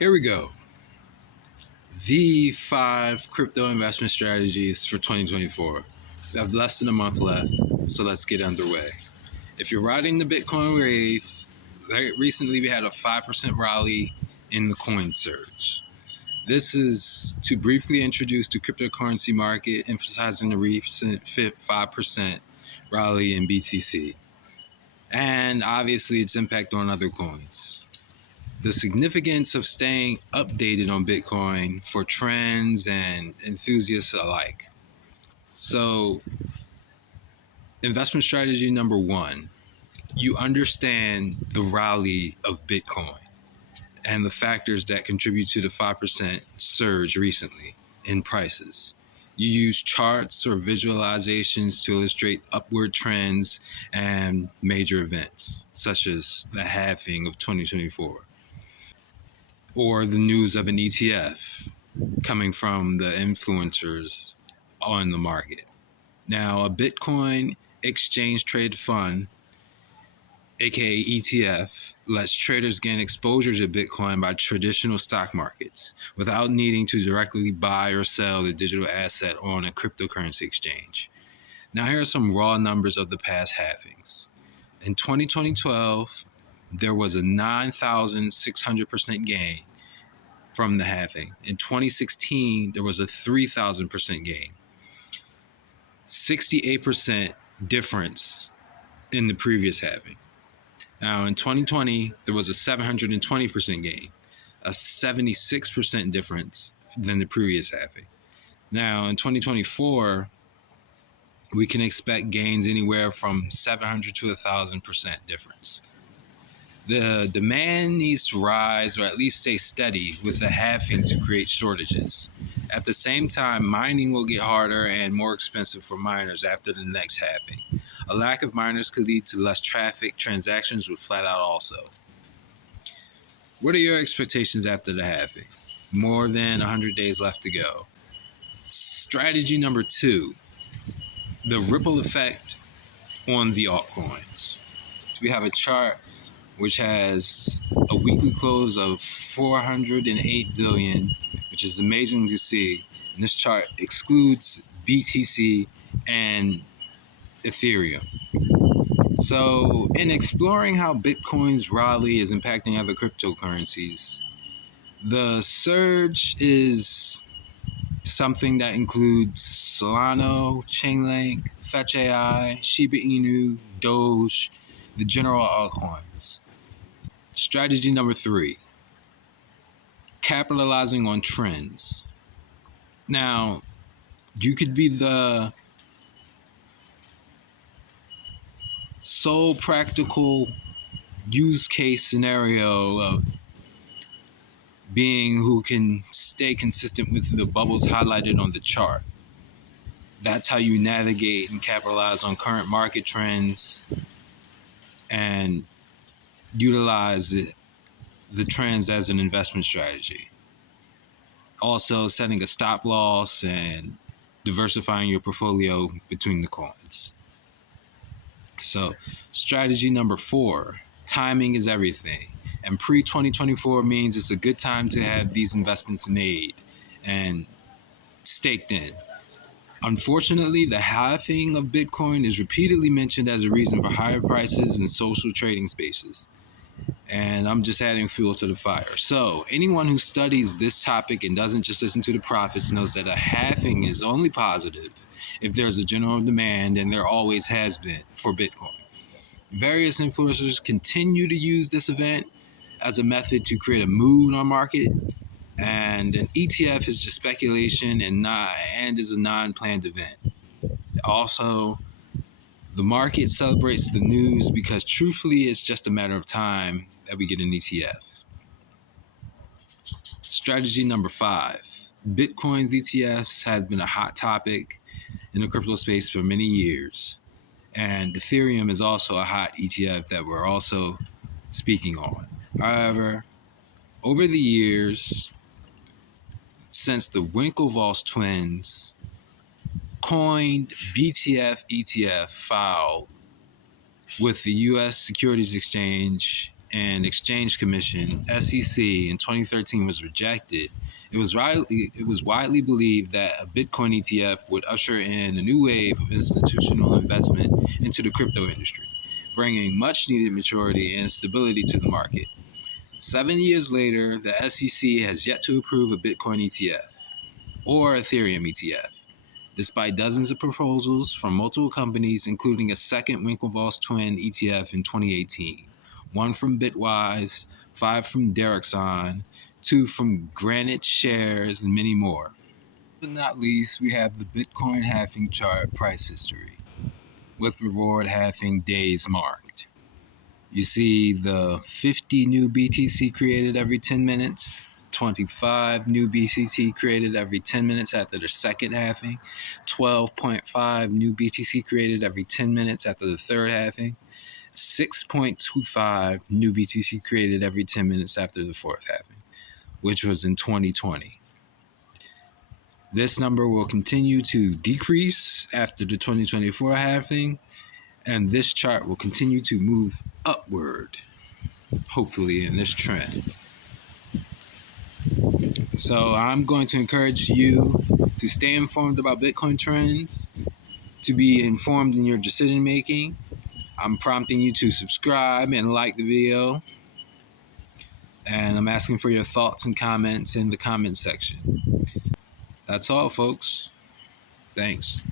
Here we go. The 5 crypto investment strategies for 2024. We have less than a month left, so let's get underway. If you're riding the Bitcoin wave, recently we had a 5% rally in the coin surge. This is to briefly introduce the cryptocurrency market, emphasizing the recent 5% rally in BTC, and obviously its impact on other coins. The significance of staying updated on Bitcoin for trends and enthusiasts alike. So, investment strategy number 1, you understand the rally of Bitcoin and the factors that contribute to the 5% surge recently in prices. You use charts or visualizations to illustrate upward trends and major events, such as the halving of 2024. Or the news of an ETF coming from the influencers on the market. Now, a Bitcoin exchange traded fund, aka ETF, lets traders gain exposure to Bitcoin by traditional stock markets without needing to directly buy or sell the digital asset on a cryptocurrency exchange. Now, here are some raw numbers of the past halvings. In 2012, there was a 9,600% gain from the halving. In 2016, there was a 3,000% gain. 68% difference in the previous halving. Now, in 2020, there was a 720% gain, a 76% difference than the previous halving. Now, in 2024, we can expect gains anywhere from 700 to 1,000% difference. The demand needs to rise or at least stay steady with the halving to create shortages. At the same time, mining will get harder and more expensive for miners after the next halving. A lack of miners could lead to less traffic. Transactions would flat out also. What are your expectations after the halving? More than 100 days left to go. Strategy number 2, the ripple effect on the altcoins. So we have a chart which has a weekly close of 408 billion, which is amazing to see. And this chart excludes BTC and Ethereum. So, in exploring how Bitcoin's rally is impacting other cryptocurrencies, the surge is something that includes Solana, Chainlink, Fetch AI, Shiba Inu, Doge, the general altcoins. Strategy number 3, capitalizing on trends. Now, you could be the sole practical use case scenario of being who can stay consistent with the bubbles highlighted on the chart. That's how you navigate and capitalize on current market trends and utilize the trends as an investment strategy. Also, setting a stop loss and diversifying your portfolio between the coins. So, strategy number 4, timing is everything. And pre-2024 means it's a good time to have these investments made and staked in. Unfortunately, the halving of Bitcoin is repeatedly mentioned as a reason for higher prices in social trading spaces. And I'm just adding fuel to the fire. So anyone who studies this topic and doesn't just listen to the prophets knows that a halving is only positive if there's a general demand, and there always has been for Bitcoin. Various influencers continue to use this event as a method to create a mood on market, and an ETF is just speculation and is a non-planned event. Also, the market celebrates the news because truthfully it's just a matter of time that we get an ETF. Strategy number 5. Bitcoin's ETFs has been a hot topic in the crypto space for many years. And Ethereum is also a hot ETF that we're also speaking on. However, over the years, since the Winklevoss twins coined BTF ETF filed with the U.S. Securities Exchange and Exchange Commission (SEC) in 2013 was rejected, it was widely believed that a Bitcoin ETF would usher in a new wave of institutional investment into the crypto industry, bringing much needed maturity and stability to the market. 7 years later, the SEC has yet to approve a Bitcoin ETF or Ethereum ETF, despite dozens of proposals from multiple companies, including a second Winklevoss Twin ETF in 2018, one from Bitwise, 5 from Derexon, 2 from Granite Shares, and many more. But not least, we have the Bitcoin halving chart price history, with reward halving days marked. You see the 50 new BTC created every 10 minutes, 25 new BTC created every 10 minutes after the second halving, 12.5 new BTC created every 10 minutes after the third halving, 6.25 new BTC created every 10 minutes after the fourth halving, which was in 2020. This number will continue to decrease after the 2024 halving, and this chart will continue to move upward, hopefully in this trend. So I'm going to encourage you to stay informed about Bitcoin trends, to be informed in your decision making. I'm prompting you to subscribe and like the video, and I'm asking for your thoughts and comments in the comment section. That's all, folks. Thanks.